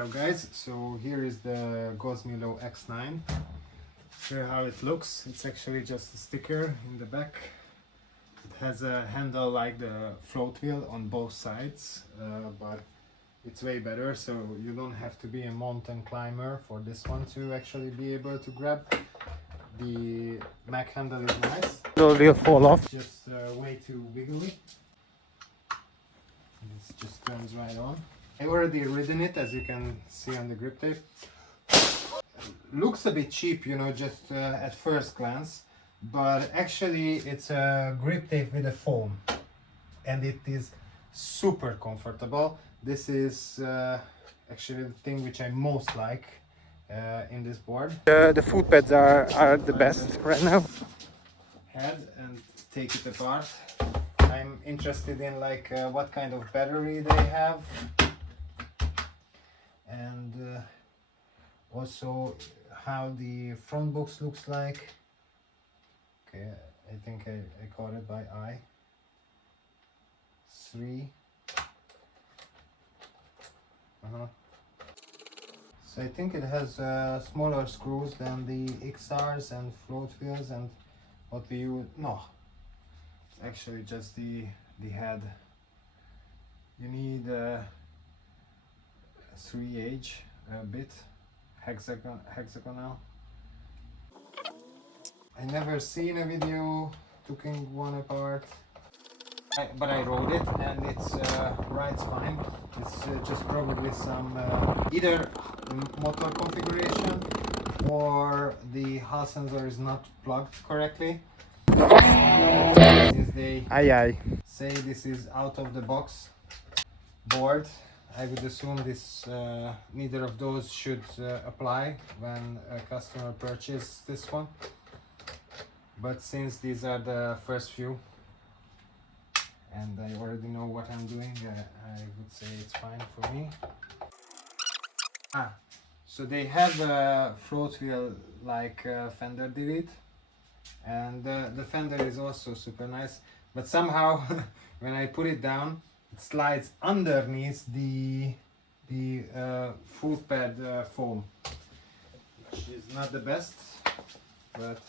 Hello guys, so here is the Gosmilo X9. Here how it looks. It's actually just a sticker in the back. It has a handle like the float wheel on both sides, but it's way better, so you don't have to be a mountain climber for this one to actually be able to grab. The back handle is nice. It'll fall off. It's just way too wiggly. It just turns right on. I already ridden it, as you can see on the grip tape. Looks a bit cheap, you know, just at first glance, but actually it's a grip tape with a foam, and it is super comfortable. This is actually the thing which I most like in this board. The foot pads are the best right now. Head and take it apart. I'm interested in like what kind of battery they have, and also how the front box looks like. Okay, I think I caught it by eye. 3. So I think it has smaller screws than the XRs and float wheels and what we use. No, it's actually just the head. You need a 3H bit, hexagonal. I never seen a video taking one apart, but I rode it and it's rides fine. It's just probably some either motor configuration or the Hall sensor is not plugged correctly. Since they say this is out of the box board, I would assume this neither of those should apply when a customer purchases this one. But since these are the first few and I already know what I'm doing, I would say it's fine for me. So they have a float wheel like fender delete, and the fender is also super nice, but somehow when I put it down it slides underneath the foot pad foam, which is not the best, but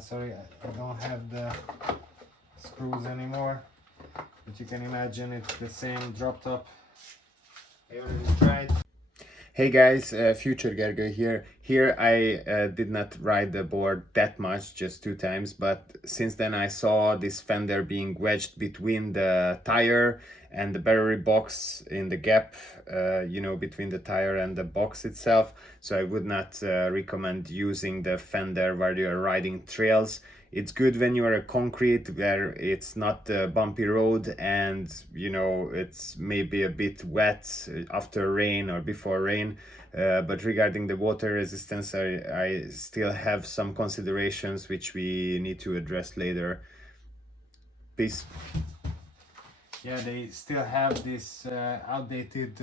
sorry, I don't have the screws anymore, but you can imagine it's the same drop top. I already tried. Hey guys, Future Gergő here. Here I did not ride the board that much, just 2 times, but since then I saw this fender being wedged between the tire and the battery box in the gap, you know, between the tire and the box itself. So I would not recommend using the fender while you're riding trails. It's good when you're a concrete where it's not a bumpy road and you know it's maybe a bit wet after rain or before rain, but regarding the water resistance I still have some considerations which we need to address later. Peace. Yeah, they still have this outdated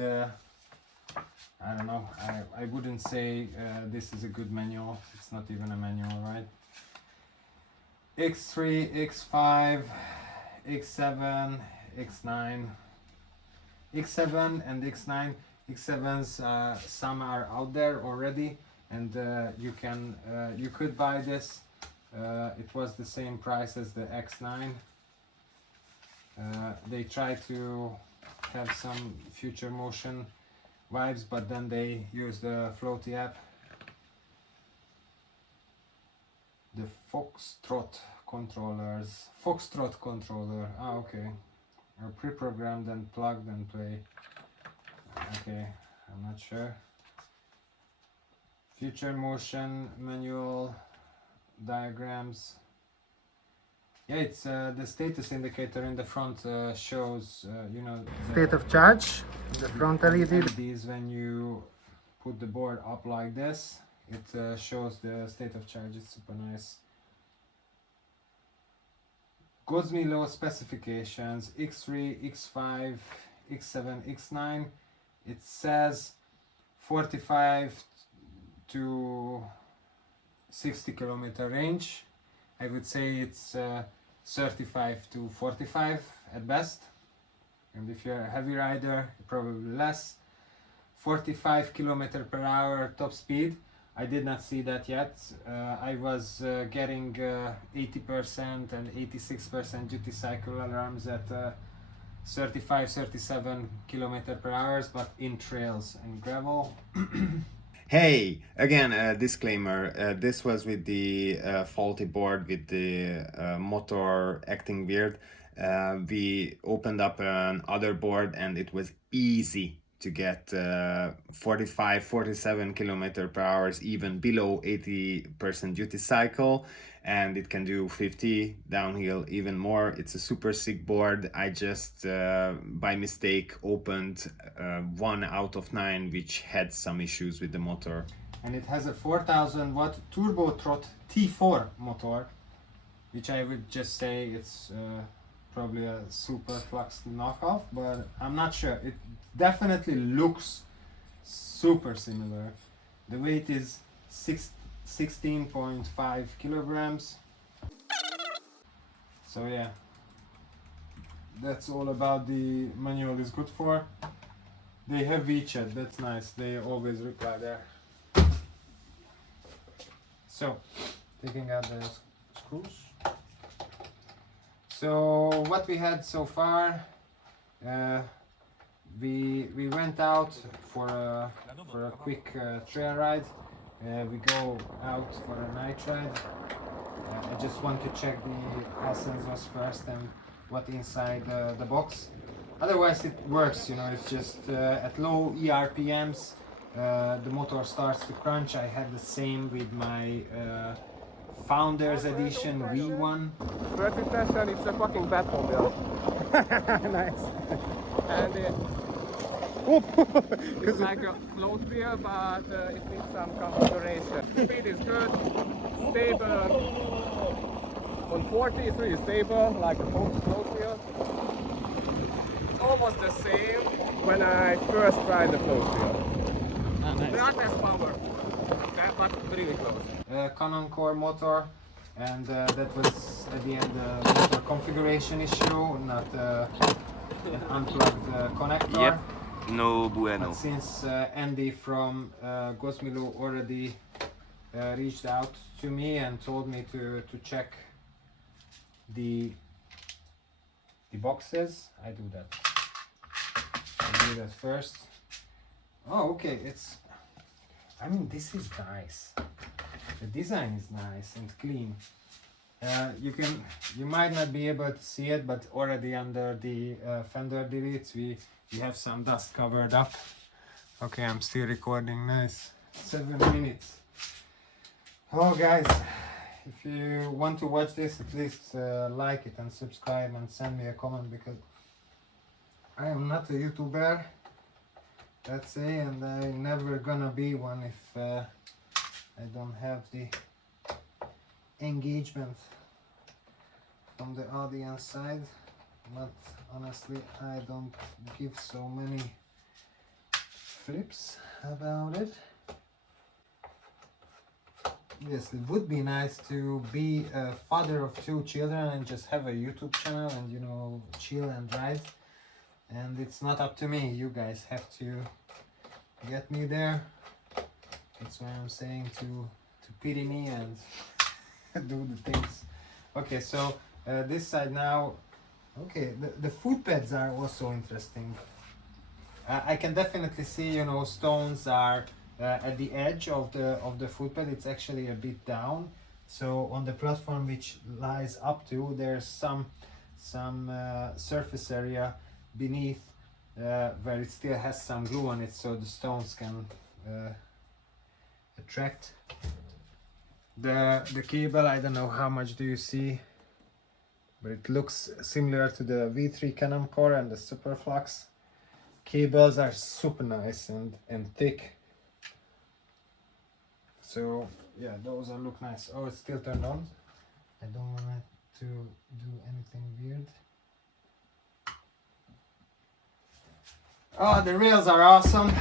I don't know, I wouldn't say this is a good manual. It's not even a manual, right? X3, X5, X7, X9, X7 and X9. X7s, some are out there already, and you could buy this. It was the same price as the X9. They try to have some future motion vibes, but then they use the floaty app. The Foxtrot controller, okay, are pre-programmed and plugged and play. Okay, I'm not sure. Future motion manual diagrams. Yeah, it's the status indicator in the front shows, you know, state of charge. The front LED. These, when you put the board up like this, it shows the state of charge. It's super nice. Gosmilo specifications: X3, X5, X7, X9. It says 45 to 60 kilometer range. I would say it's 35 to 45 at best. and if you're a heavy rider, probably less. 45 kilometer per hour top speed. I did not see that yet. I was getting 80% and 86% duty cycle alarms at 35-37 kilometer per hour, but in trails and gravel. Hey, again, a disclaimer. This was with the faulty board with the motor acting weird. We opened up another board and it was easy to get 45-47 kilometer per hour, even below 80% duty cycle, and it can do 50 downhill, even more. It's a super sick board. I just by mistake opened 1 out of 9 which had some issues with the motor. And it has a 4000 watt turbo trot T4 motor, which I would just say it's probably a super flux knockoff, but I'm not sure. It definitely looks super similar. The weight is 16.5 kilograms. So yeah, that's all about the manual is good for. They have WeChat, that's nice. They always reply there. So, taking out the screws. So what we had so far, we went out for a quick trail ride. We go out for a night ride. I just want to check the high sensors first and what inside the box. Otherwise it works, you know, it's just at low ERPMs the motor starts to crunch. I had the same with my Founders Edition V1. First impression, it's a fucking Batmobile. Nice. And it's like a float wheel, but it needs some configuration. Speed is good, stable. On 40 it's really stable, like a float wheel. It's almost the same when I first tried the float wheel. Ah, nice. Not as power, but really close. Canon core motor, and that was at the end a motor configuration issue, not an unplugged connector. Yep, no bueno. But since Andy from Gosmilo already reached out to me and told me to check the boxes, I do that. I do that first. Oh, okay, it's, I mean, this is nice. The design is nice and clean. You might not be able to see it, but already under the fender deletes we have some dust covered up. Okay, I'm still recording. Nice. 7 minutes. Oh guys, if you want to watch this, at least like it and subscribe and send me a comment, because I am not a YouTuber, let's say, and I'm never gonna be one if I don't have the engagement from the audience side. But honestly, I don't give so many flips about it. Yes, it would be nice to be a father of 2 children and just have a YouTube channel and, you know, chill and ride. And it's not up to me. You guys have to get me there. That's why I'm saying to pity me and do the things. Okay, so this side now. Okay, the foot pads are also interesting. I can definitely see, you know, stones are at the edge of the foot pad. It's actually a bit down. So on the platform which lies up to, there's some surface area beneath where it still has some glue on it, so the stones can attract. The cable, I don't know how much do you see, but it looks similar to the V3 Canon core and the Superflux. Cables are super nice and thick. So yeah, those are look nice. Oh, it's still turned on. I don't want it to do anything weird. Oh, the rails are awesome.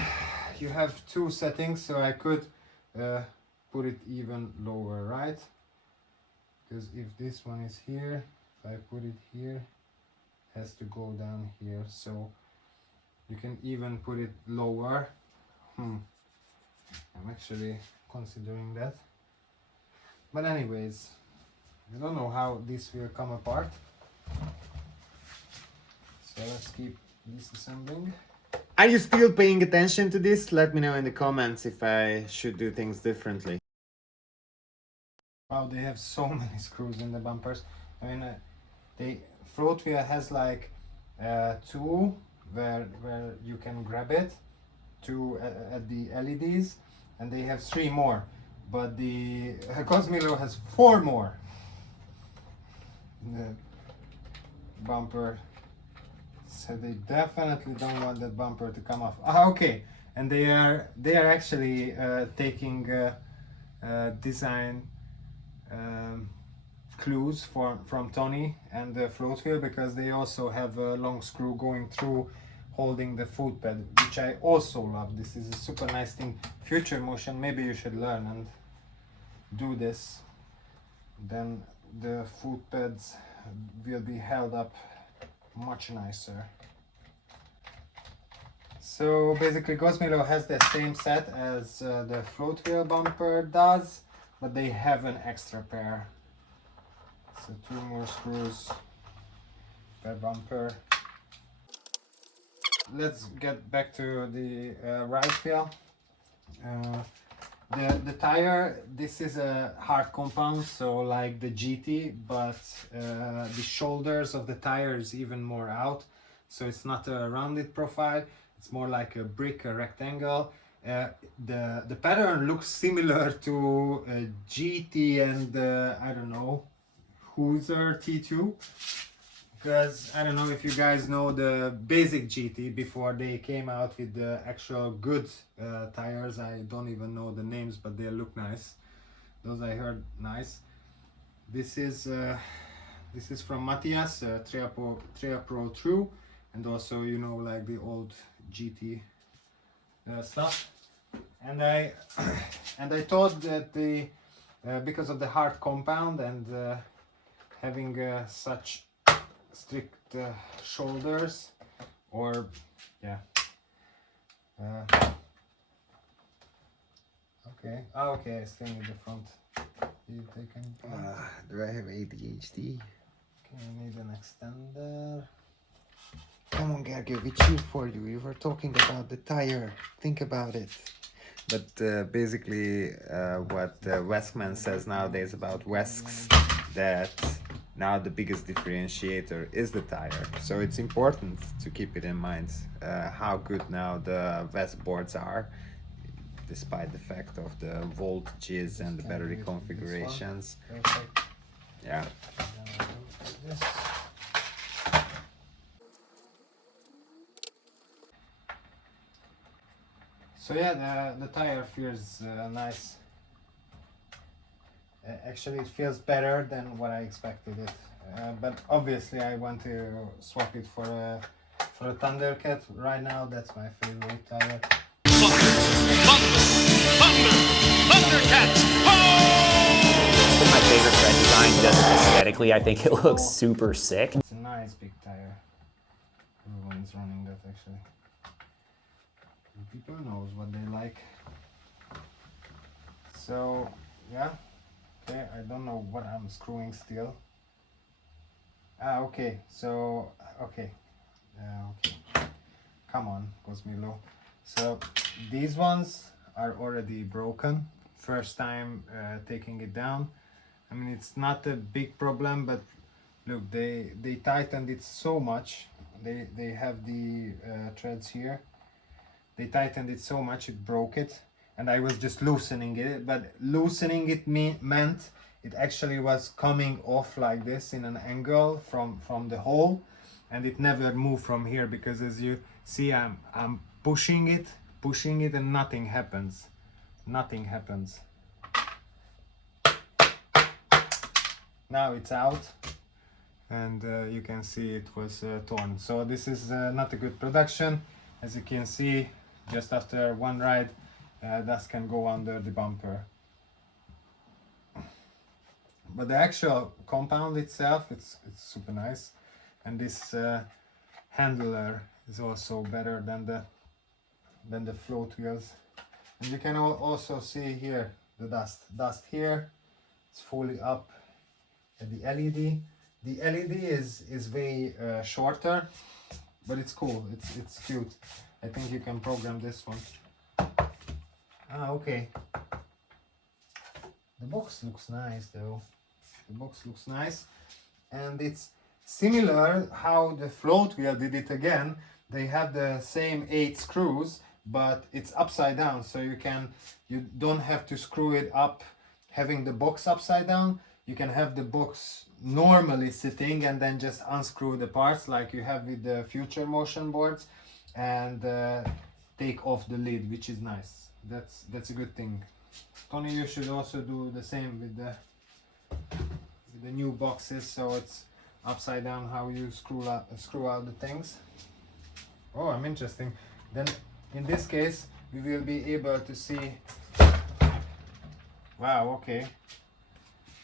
You have 2 settings, so I could put it even lower, right? Because if this one is here, if I put it here, has to go down here, so you can even put it lower. I'm actually considering that, but anyways, I don't know how this will come apart, so let's keep disassembling. Are you still paying attention to this? Let me know in the comments if I should do things differently. Wow, they have so many screws in the bumpers. I mean, the float wheel has like two where you can grab it, two at the LEDs, and they have 3 more, but the Gosmilo has 4 more. The bumper, so they definitely don't want that bumper to come off. Okay, and they are actually taking design clues from Tony and the float wheel, because they also have a long screw going through holding the foot pad, which I also love. This is a super nice thing. Future motion, maybe you should learn and do this, then the foot pads will be held up much nicer. So basically Gosmilo has the same set as the float wheel bumper does, but they have an extra pair. So 2 more screws per bumper. Let's get back to the right wheel. The tire, this is a hard compound, so like the GT, but the shoulders of the tire is even more out, so it's not a rounded profile, it's more like a brick, a rectangle. The pattern looks similar to a GT and I don't know, Hoosier T2, because I don't know if you guys know the basic GT before they came out with the actual good tires. I don't even know the names, but they look nice. Those I heard nice. This is from Matthias, Trea Pro True, and also, you know, like the old GT stuff. And I and I thought that the because of the hard compound and having such strict shoulders, or yeah, okay, okay, I still need the front. Do I have ADHD? Okay, I need an extender. Come on, Gergő, we cheer for you. You were talking about the tire. Think about it. But basically, what Weskman says nowadays about Wesks, that now the biggest differentiator is the tire. So it's important to keep it in mind how good now the Wesk boards are, despite the fact of the voltages and the battery configurations. Yeah. So yeah, the tire feels nice. Actually, it feels better than what I expected it. But obviously, I want to swap it for a Thundercat. Right now, that's my favorite tire. Thundercats! My favorite tread design, just aesthetically, I think it looks super sick. It's a nice big tire. Everyone's running that actually. People knows what they like. So yeah, okay, I don't know what I'm screwing still. Okay, so okay, okay, come on, Gosmilo. So these ones are already broken. First time taking it down. I mean, it's not a big problem, but look, they tightened it so much. They have the threads here. They tightened it so much it broke it, and I was just loosening it, but loosening it meant it actually was coming off like this in an angle from the hole, and it never moved from here, because as you see, I'm pushing it and nothing happens. Nothing happens. Now it's out, and you can see it was torn. So this is not a good production. As you can see, just after one ride, dust can go under the bumper. But the actual compound itself, it's super nice. and this handler is also better than the float wheels. And you can also see here the dust here. It's fully up at the LED. The LED is way shorter, but it's cool. It's cute. I think you can program this one. Okay. The box looks nice though. The box looks nice, and it's similar how the float wheel did it again. They have the same 8 screws, but it's upside down, so you don't have to screw it up having the box upside down. You can have the box normally sitting and then just unscrew the parts like you have with the future motion boards, and take off the lid, which is nice. That's a good thing. Tony, you should also do the same with the new boxes, so it's upside down how you screw out the things. Oh, I'm interesting. Then in this case we will be able to see. Wow, okay.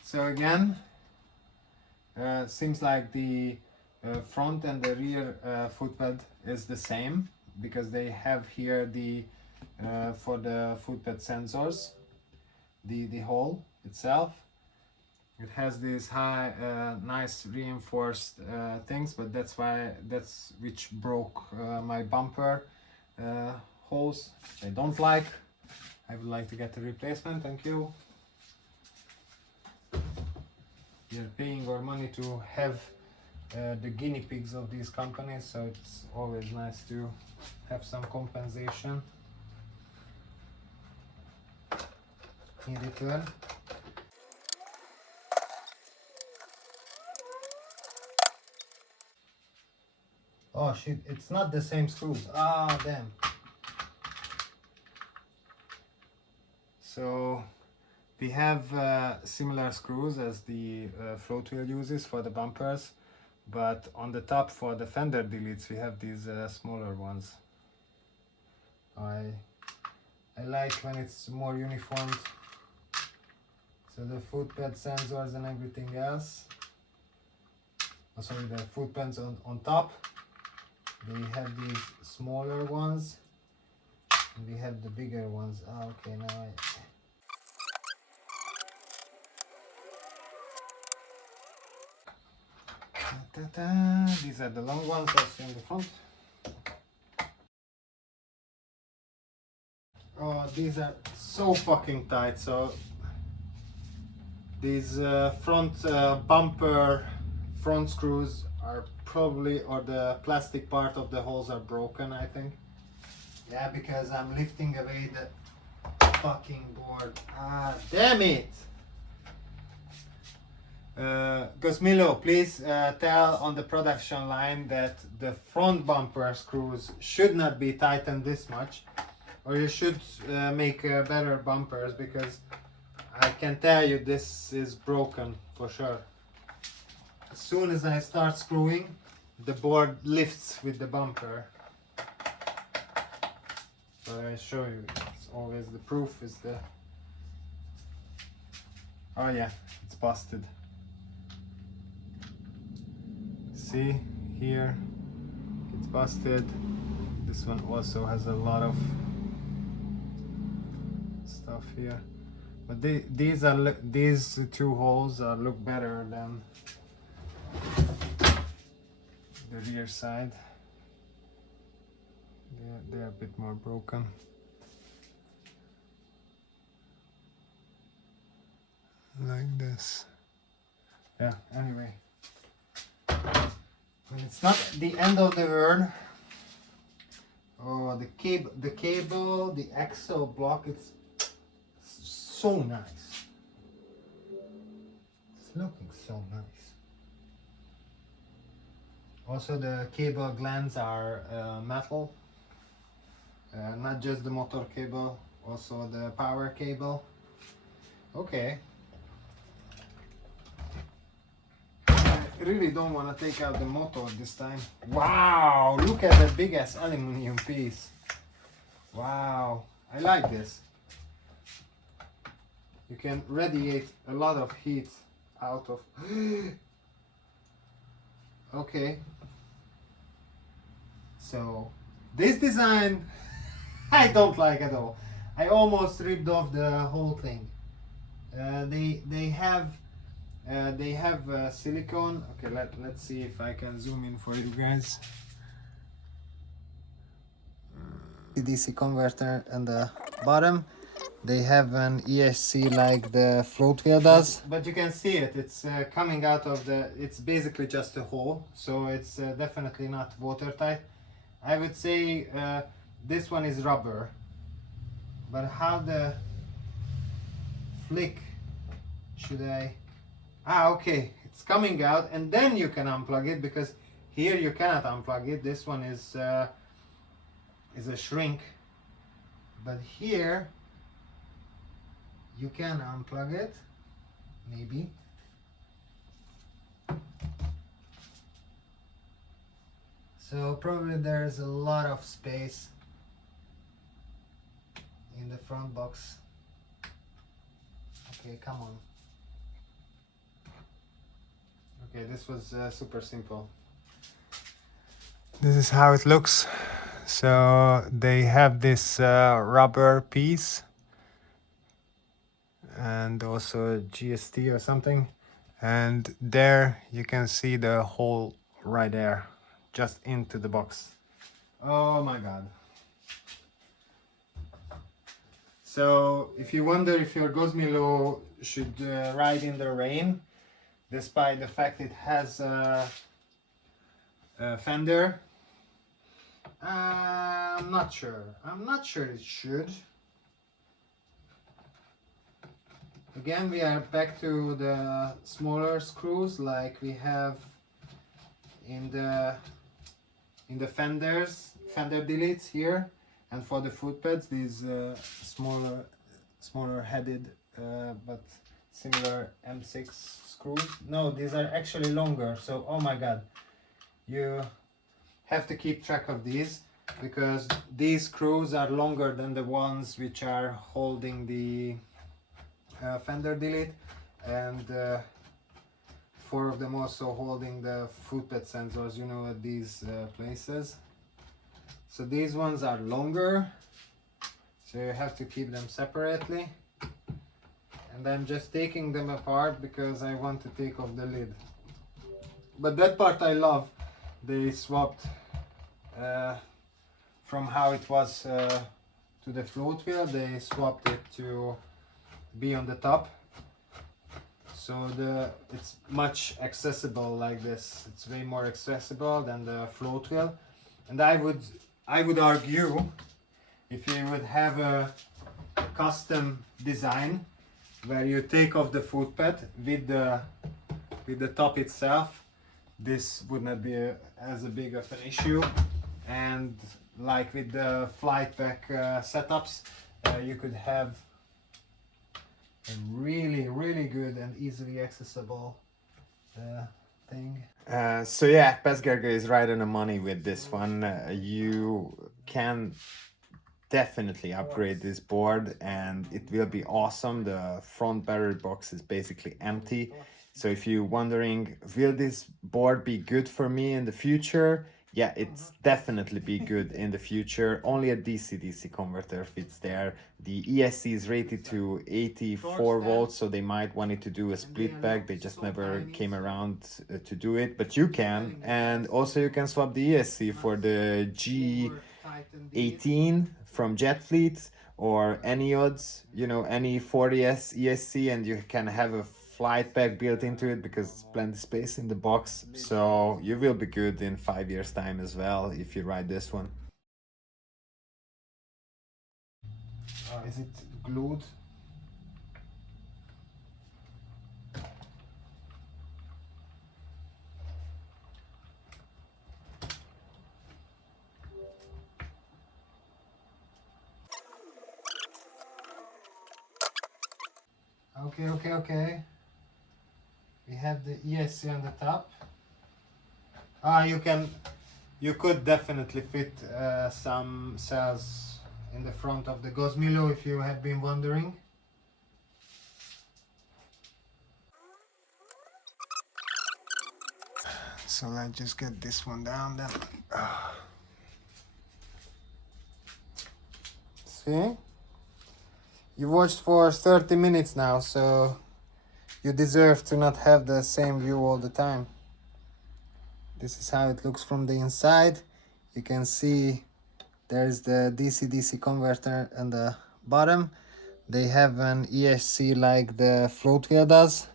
So again, seems like the front and the rear footpad is the same, because they have here the for the footpad sensors, the hole itself. It has these high, nice reinforced things, but that's which broke my bumper holes. I don't like. I would like to get a replacement. Thank you. You're paying our money to have the guinea pigs of these companies, so it's always nice to have some compensation in return. Oh shit, it's not the same screws. Ah, damn. So we have similar screws as the float wheel uses for the bumpers, but on the top for the fender deletes we have these smaller ones. I like when it's more uniform. So the footpad sensors and everything else. Oh, sorry, the footpads on top. They have these smaller ones, and we have the bigger ones. Ah, okay, now these are the long ones also in the front. Oh, these are so fucking tight. So these front bumper front screws are probably, or the plastic part of the holes are broken, I think. Yeah, because I'm lifting away the fucking board. Ah, damn it! Gosmilo, please tell on the production line that the front bumper screws should not be tightened this much, or you should make better bumpers, because I can tell you this is broken for sure. As soon as I start screwing, the board lifts with the bumper. So I show you, it's always the proof is the... Oh yeah, it's busted. See, here, it's busted. This one also has a lot of stuff here. But these two holes look better than the rear side. They're a bit more broken. Like this. Yeah, anyway. And it's not the end of the world. Oh, the cable, the axle block, it's so nice. It's looking so nice. Also, the cable glands are metal. Not just the motor cable, also the power cable. Okay. I really don't want to take out the motor this time. Wow, look at that big ass aluminum piece. Wow, I like this. You can radiate a lot of heat out of... Okay. So this design I don't like at all. I almost ripped off the whole thing. They have silicone. Okay, let's see if I can zoom in for you guys. DC converter on the bottom. They have an ESC like the float wheel does. But you can see it. It's coming out of the. It's basically just a hole, so it's definitely not watertight. I would say this one is rubber. But how the flick should I? Ah, okay. It's coming out, and then you can unplug it, because here you cannot unplug it. This one is a shrink, but here you can unplug it, maybe. So probably there's a lot of space in the front box. Okay, come on. Okay, this was super simple. This is how it looks. So they have this rubber piece and also GST or something, and there you can see the hole right there, just into the box. Oh my god. So if you wonder if your Gosmilo should ride in the rain, despite the fact it has a fender, I'm not sure it should. Again, we are back to the smaller screws like we have in the fender deletes here, and for the foot pads these smaller headed but similar M6 screws. No, these are actually longer, so oh my god, you have to keep track of these, because these screws are longer than the ones which are holding the fender delete, and 4 of them also holding the footpad sensors, you know, at these places. So these ones are longer, so you have to keep them separately. And I'm just taking them apart because I want to take off the lid. But that part I love. They swapped from how it was to the float wheel, they swapped it to be on the top, so it's much accessible like this. It's way more accessible than the float wheel. And I would argue, if you would have a custom design where you take off the footpad with the top itself, this would not be as big of an issue. And like with the flight pack setups, you could have a really good and easily accessible thing. So yeah, Pesgerger is right on the money with this one. You can definitely upgrade this board and it will be awesome. The front battery box is basically empty. So if you're wondering, will this board be good for me in the future? Yeah, it's definitely be good in the future. Only a DC-DC converter fits there. The ESC is rated to 84 volts, so they might want it to do a split pack. They just never came around to do it, but you can. And also you can swap the ESC for the G18 from Jet Fleet or any odds, you know, any 40S ESC, and you can have a flight pack built into it because it's plenty of space in the box. So you will be good in 5 years time as well if you ride this one. Is it glued? Okay. We have the ESC on the top. You could definitely fit some cells in the front of the Gosmilo if you have been wondering. So let's just get this one down then. See? You watched for 30 minutes now, so you deserve to not have the same view all the time. This is how it looks from the inside. You can see there's the DC-DC converter on the bottom. They have an ESC like the float wheel does,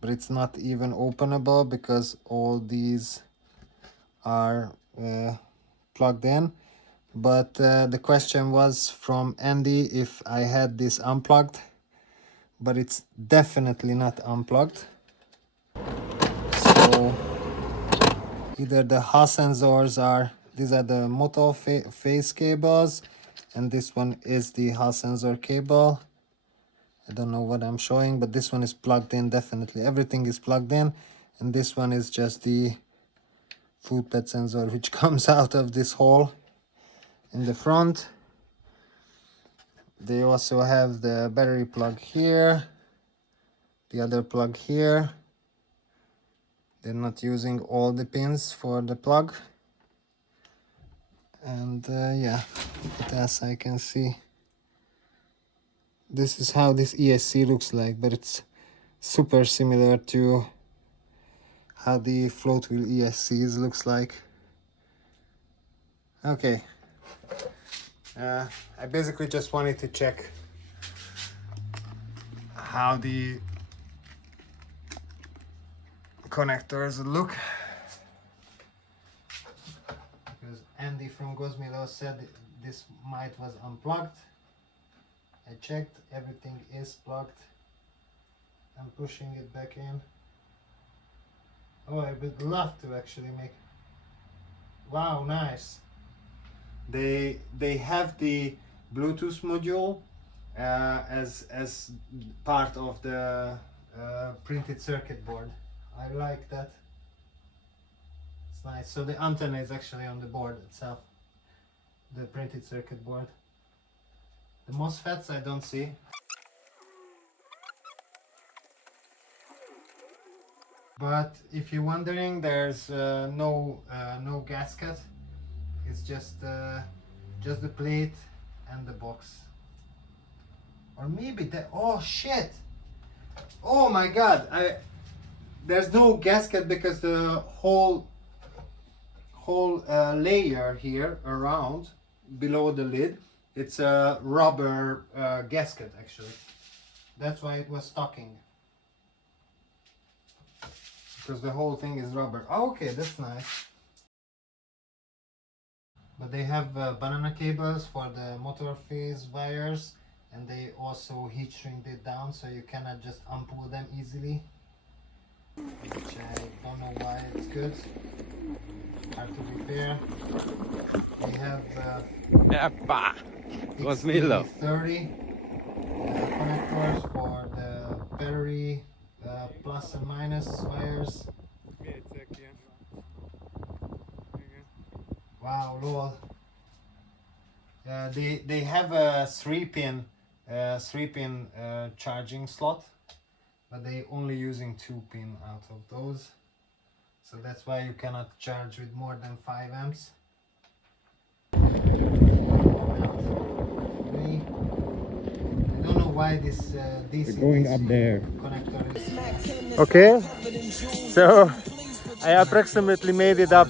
but it's not even openable because all these are plugged in. But the question was from Andy if I had this unplugged, but it's definitely not unplugged. So either the Hall sensors are, these are the motor phase cables, and this one is the Hall sensor cable. I don't know what I'm showing, but this one is plugged in, definitely. Everything is plugged in, and this one is just the foot ped sensor which comes out of this hole in the front. They also have the battery plug here, the other plug here. They're not using all the pins for the plug. And yeah, what else I can see? This is how this ESC looks like, but it's super similar to how the float wheel ESCs looks like. Okay. I basically just wanted to check how the connectors look, because Andy from Gosmilo said this mic was unplugged. I checked, everything is plugged. I'm pushing it back in. Oh, I would love to actually make. Wow, nice. They have the Bluetooth module as part of the printed circuit board. I like that. It's nice. So the antenna is actually on the board itself, the printed circuit board. The MOSFETs I don't see. But if you're wondering, there's no gasket. It's just the plate and the box. Or maybe that. Oh shit! Oh my god! There's no gasket because the whole layer here around below the lid, it's a rubber gasket actually. That's why it was stocking. Because the whole thing is rubber. Oh, okay, that's nice. But they have banana cables for the motor phase wires, and they also heat shrink it down so you cannot just unpull them easily. Which I don't know why it's good. Hard to repair. They have Gosmilo 30 connectors for the battery plus and minus wires. Wow, lol. They have a 3-pin charging slot, but they only using 2-pin out of those. So that's why you cannot charge with more than 5 amps. I don't know why this DC going up there. connector is. Okay, so I approximately made it up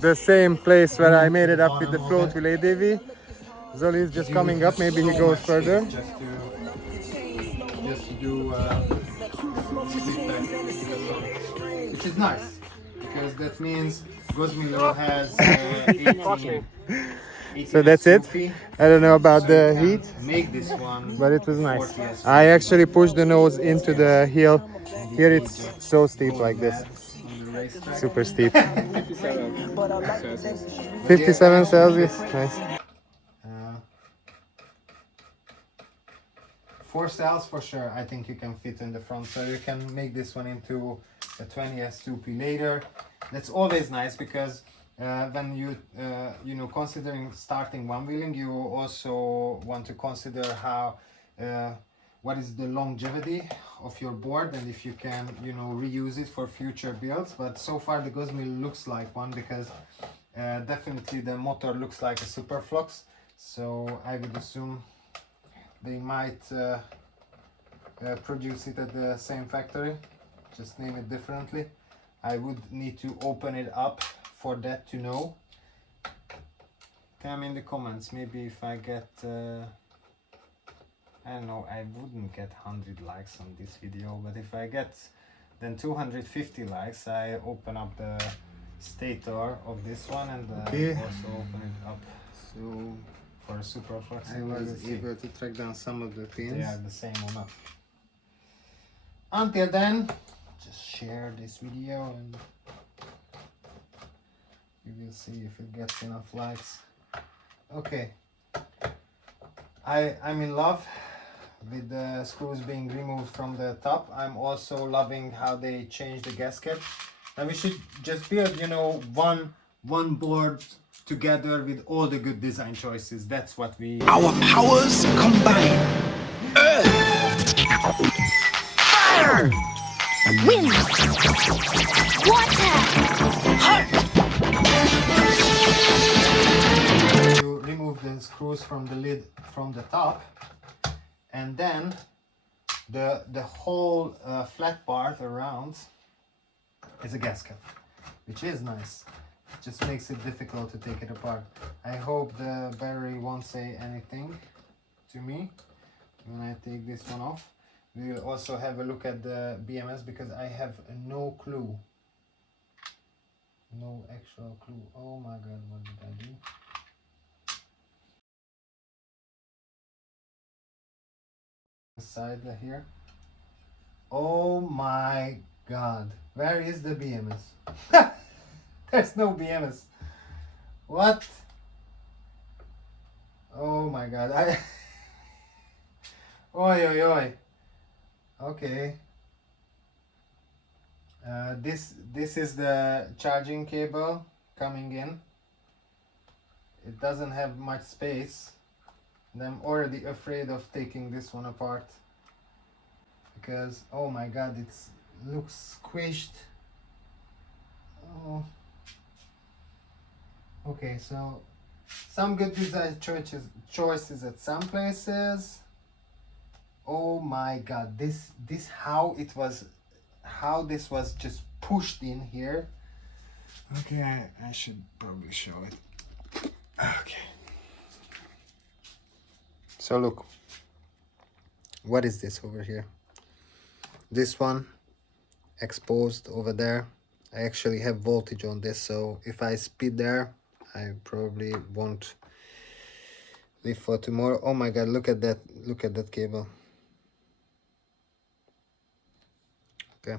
the same place where I made it up with the float wheel ADV. Zoli is just coming up, maybe he goes further. Just to do which is nice, because that means Gosmilo has 18. So that's it. I don't know about the heat, Make this one, but it was nice. I actually pushed the nose into the hill. Here it's so steep like this. Super steep. 57 Celsius. Nice. 4 cells for sure. I think you can fit in the front, so you can make this one into a 20S2P later. That's always nice because when you considering starting one wheeling, you also want to consider how what is the longevity of your board and if you can, you know, reuse it for future builds. But so far the Gosmilo looks like one, because definitely the motor looks like a Superflux, so I would assume they might produce it at the same factory, just name it differently. I would need to open it up for that to know. Tell me in the comments, maybe if I get I don't know, I wouldn't get 100 likes on this video, but if I get then 250 likes, I open up the stator of this one and also open it up So for a Superflux. I was able to track down some of the pins. They are the same or not. Until then, just share this video and you will see if it gets enough likes. Okay, I'm in love with the screws being removed from the top. I'm also loving how they changed the gasket. And we should just build, you know, one board together with all the good design choices. That's what we... Our powers combine. Earth, fire, Wind, water, heart. You remove the screws from the lid from the top, and then the whole flat part around is a gasket, which is nice. It just makes it difficult to take it apart. I hope the battery won't say anything to me when I take this one off. We will also have a look at the BMS because I have no clue. No actual clue. Oh my god, what did I do? Side here. Oh my god, where is the BMS? There's no BMS. What? Oh my god, oi oi oi. Okay, this is the charging cable coming in. It doesn't have much space. And I'm already afraid of taking this one apart because, oh my god, it looks squished. Oh. Okay, so some good design choices at some places. Oh my god, this how this was just pushed in here. Okay, I should probably show it. Okay. So look, what is this over here? This one exposed over there. I actually have voltage on this, so if I speed there, I probably won't live for tomorrow. Oh my god, look at that cable. Okay.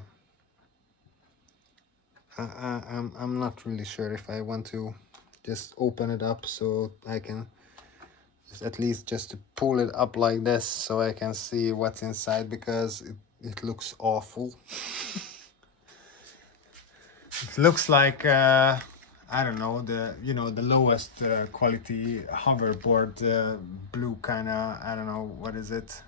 I'm not really sure if I want to just open it up so I can at least just to pull it up like this so I can see what's inside, because it looks awful. It looks like I don't know, the lowest quality hoverboard, blue kind of, I don't know, what is it?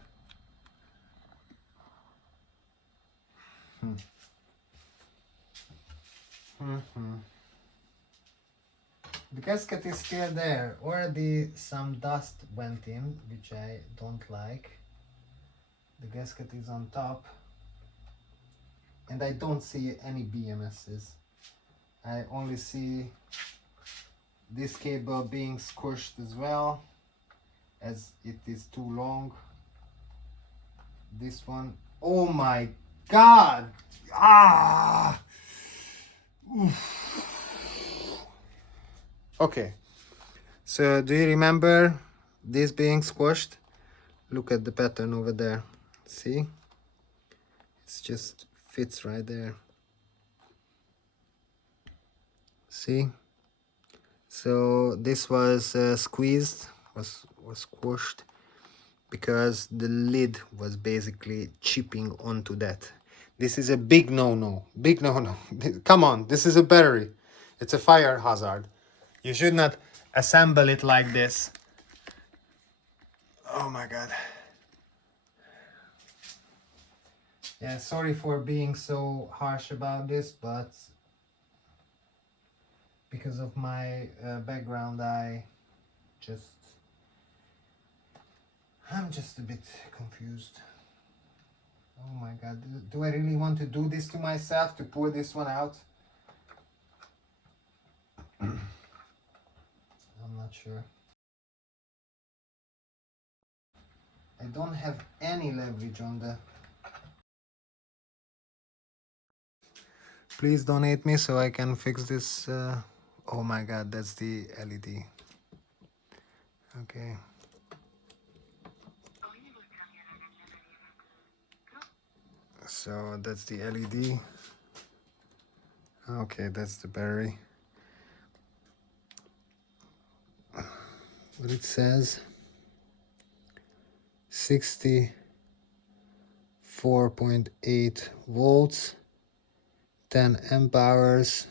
The gasket is still there. Already some dust went in, which I don't like. The gasket is on top. And I don't see any BMSs. I only see this cable being squished as well, as it is too long. This one, oh my god! Ah! Oof. Okay, so do you remember this being squashed? Look at the pattern over there. See? It just fits right there. See? So this was squeezed, was squashed, because the lid was basically chipping onto that. This is a big no-no. Big no-no. Come on, this is a battery. It's a fire hazard. You should not assemble it like this. Oh my god. Yeah, sorry for being so harsh about this, but because of my background, I'm just a bit confused. Oh my god, do I really want to do this to myself, to pour this one out? I'm not sure. I don't have any leverage on the... Please donate me so I can fix this. Oh my god, that's the LED. Okay. So that's the LED. Okay, that's the battery. What it says, 64.8 volts, 10 amp hours.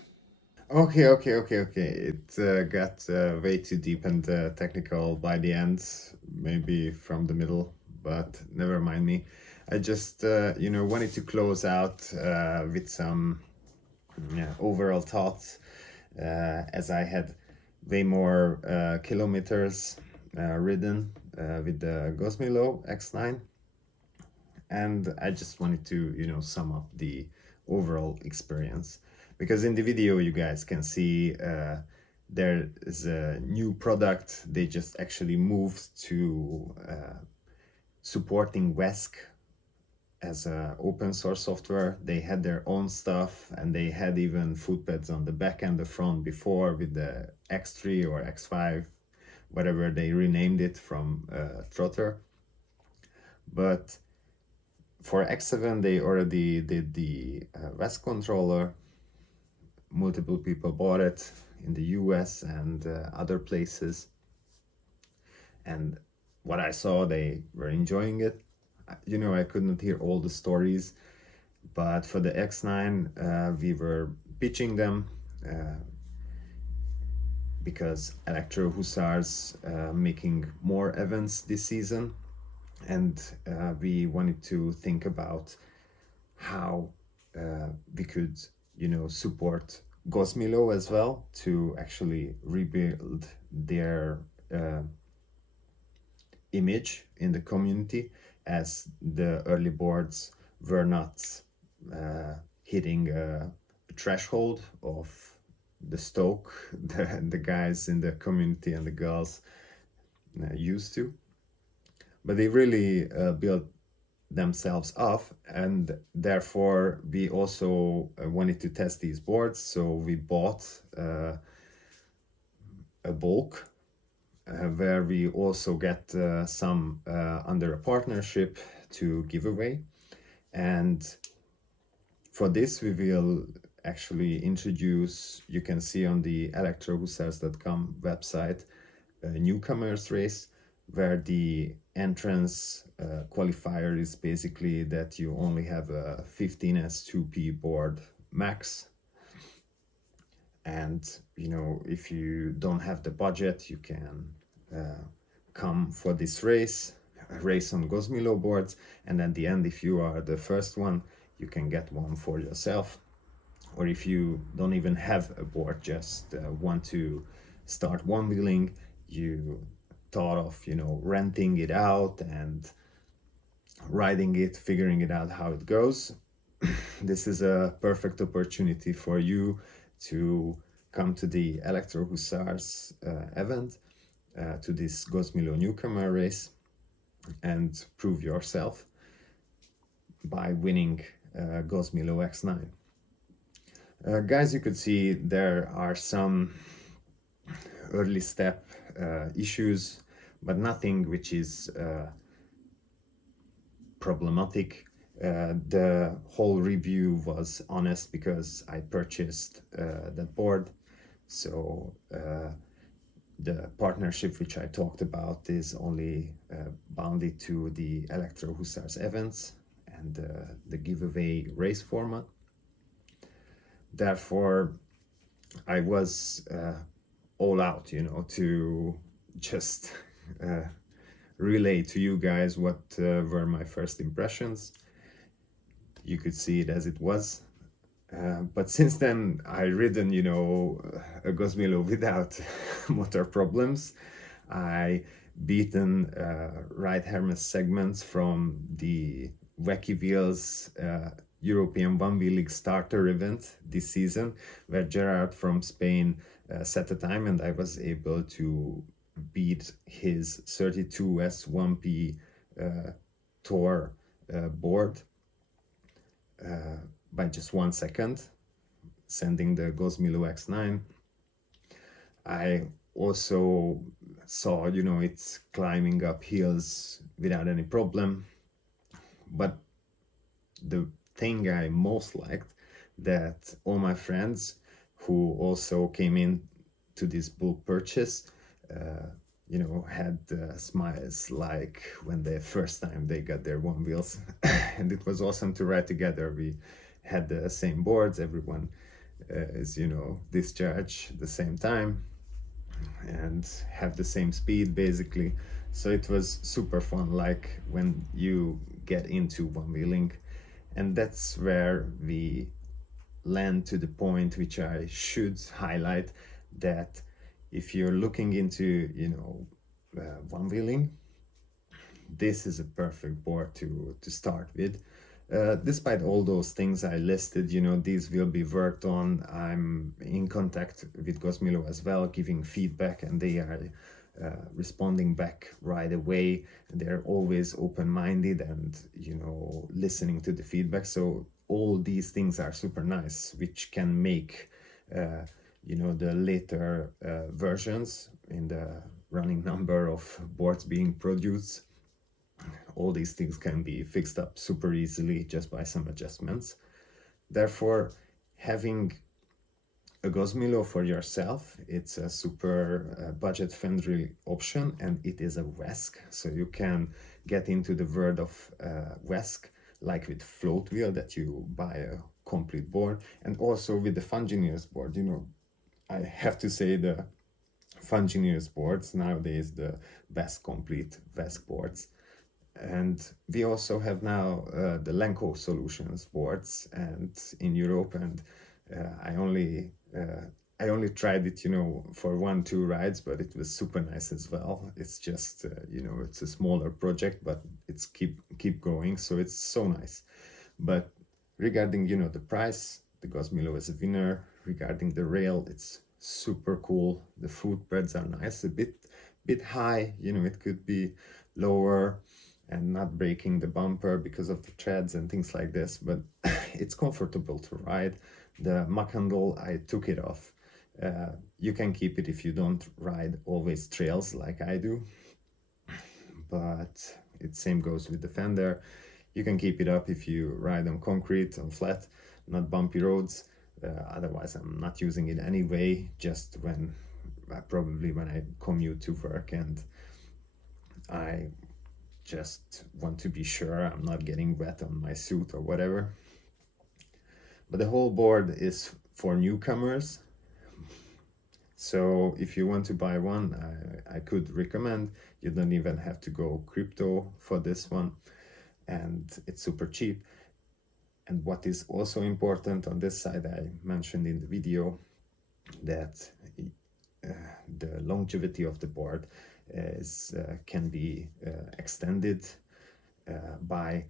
Okay. It got way too deep and technical by the end, maybe from the middle, but never mind me. I just, wanted to close out with some overall thoughts, as I had way more kilometers ridden with the Gosmilo X9, and I just wanted to sum up the overall experience, because in the video you guys can see there is a new product. They just actually moved to supporting WESC as a open source software. They had their own stuff, and they had even footpads on the back and the front before with the X3 or X5, whatever they renamed it from Trotter. But for X7 they already did the WESC controller. Multiple people bought it in the US and other places, and what I saw, they were enjoying it. I couldn't hear all the stories, but for the X9 we were pitching them because Electro Hussars making more events this season, and we wanted to think about how we could support Gosmilo as well to actually rebuild their image in the community, as the early boards were not hitting a threshold of the stoke the guys in the community and the girls used to. But they really built themselves up, and therefore we also wanted to test these boards, so we bought a bulk where we also get some under a partnership to give away. And for this we will actually introduce, you can see on the electrohussars.com website, a newcomers race, where the entrance qualifier is basically that you only have a 15S2P board max, and if you don't have the budget, you can come for this race on Gosmilo boards, and at the end, if you are the first one, you can get one for yourself. Or if you don't even have a board, just want to start one wheeling, you thought of renting it out and riding it, figuring it out how it goes, this is a perfect opportunity for you to come to the Electro Hussars event, to this Gosmilo newcomer race, and prove yourself by winning Gosmilo X9. Guys, you could see there are some early step issues, but nothing which is problematic. The whole review was honest because I purchased that board, so the partnership which I talked about is only bounded to the Electro Hussars events and the giveaway race format. Therefore, I was all out, to just relay to you guys what were my first impressions. you could see it as it was. But since then, I ridden, a Gosmilo without motor problems. I beaten right Hermes segments from the Wacky Wheels European One Wheel League starter event this season, where Gerard from Spain set a time, and I was able to beat his 32S 1P Tour board by just 1 second, sending the Gosmilo X9. I also saw, it's climbing up hills without any problem. But the thing I most liked, that all my friends who also came in to this bulk purchase, had smiles like when the first time they got their one wheels. And it was awesome to ride together. We had the same boards, everyone is, discharge the same time and have the same speed basically. So it was super fun, like when you get into one wheeling. And that's where we land to the point which I should highlight, that if you're looking into one wheeling, this is a perfect board to start with. Despite all those things I listed, these will be worked on. I'm in contact with Gosmilo as well, giving feedback, and they are responding back right away. They're always open-minded and, listening to the feedback. So all these things are super nice, which can make, the later versions in the running number of boards being produced, all these things can be fixed up super easily just by some adjustments. Therefore, having a Gosmilo for yourself, it's a super budget-friendly option, and it is a WESC, so you can get into the world of WESC, like with float wheel, that you buy a complete board, and also with the Fungineers board. I have to say the Fungineers boards nowadays the best complete WESC boards. And we also have now the Lenko Solutions boards, and in Europe, and I only tried it, for 1-2 rides, but it was super nice as well. It's just, it's a smaller project, but it's keep going, so it's so nice. But regarding, the price, the Gosmilo is a winner. Regarding the rail, it's super cool. The footbreads are nice, a bit high, it could be lower and not breaking the bumper because of the treads and things like this, but it's comfortable to ride. The muck handle, I took it off. You can keep it if you don't ride always trails like I do, but it same goes with the fender. You can keep it up if you ride on concrete, on flat, not bumpy roads. Otherwise, I'm not using it anyway, just probably when I commute to work and I just want to be sure I'm not getting wet on my suit or whatever. But the whole board is for newcomers. So if you want to buy one, I could recommend. You don't even have to go crypto for this one, and it's super cheap. And what is also important on this side, I mentioned in the video, that the longevity of the board can be extended by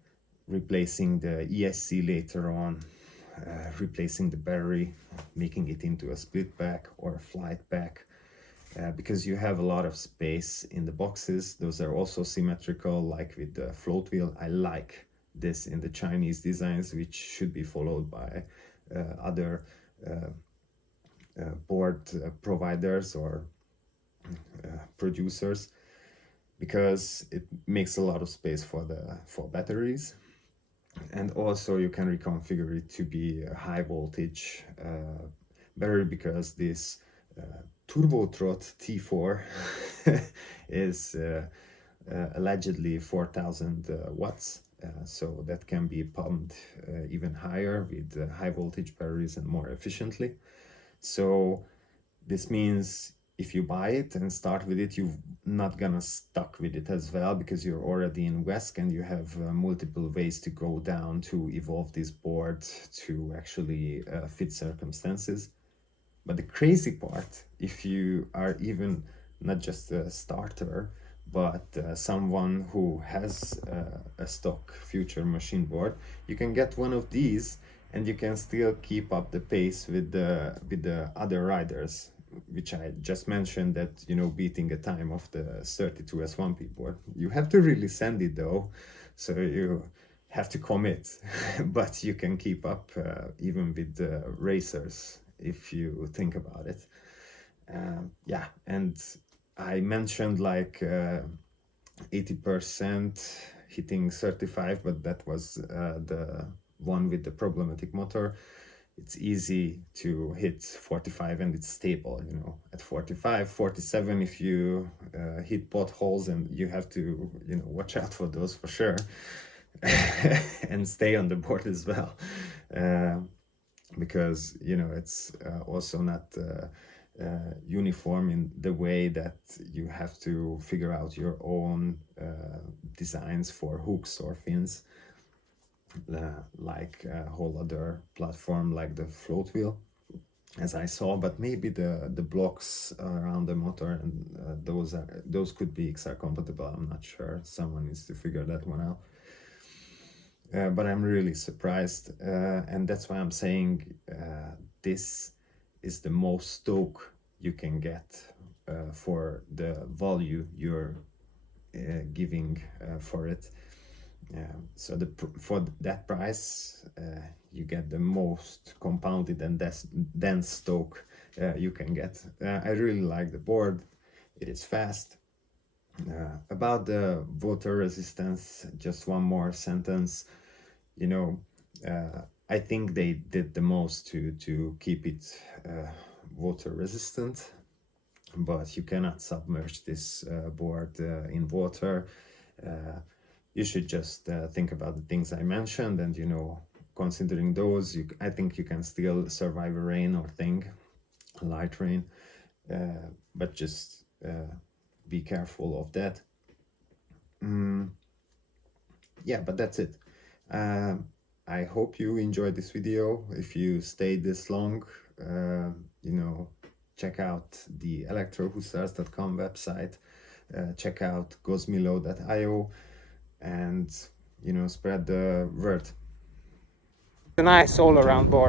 replacing the ESC later on, replacing the battery, making it into a split pack or a flight pack, because you have a lot of space in the boxes. Those are also symmetrical, like with the float wheel. I like this in the Chinese designs, which should be followed by other board providers or producers, because it makes a lot of space for batteries. And also you can reconfigure it to be a high voltage battery, because this Turbotrot T4 is allegedly 4000 watts. So that can be pumped even higher with high voltage batteries and more efficiently. So this means if you buy it and start with it, you're not gonna stuck with it as well, because you're already in WESC and you have multiple ways to go down to evolve this board to actually fit circumstances. But the crazy part, if you are even not just a starter, but someone who has a stock future machine board, you can get one of these and you can still keep up the pace with the other riders, which I just mentioned, that, you know, beating a time of the 32S1P board. You have to really send it though, so you have to commit, but you can keep up even with the racers if you think about it. Yeah, and I mentioned like 80% hitting 35, but that was the one with the problematic motor. It's easy to hit 45 and it's stable, you know, at 45, 47, if you hit potholes, and you have to, you know, watch out for those for sure, and stay on the board as well, because, you know, it's also not uniform in the way that you have to figure out your own designs for hooks or fins, like a whole other platform like the float wheel, as I saw. But maybe the blocks around the motor and those could be XR compatible. I'm not sure. Someone needs to figure that one out. But I'm really surprised, and that's why I'm saying this is the most stoke you can get for the value you're giving for it. So for that price, you get the most compounded and dense stoke you can get. I really like the board. It is fast. About the water resistance, just one more sentence. You know, I think they did the most to keep it water resistant, but you cannot submerge this board in water. You should just think about the things I mentioned, and, you know, considering those, I think you can still survive a rain or thing, a light rain, but just be careful of that. Yeah, but that's it. I hope you enjoyed this video. If you stayed this long, you know, check out the electrohussars.com website, check out gosmilo.io, and, you know, spread the word. A nice all-around board.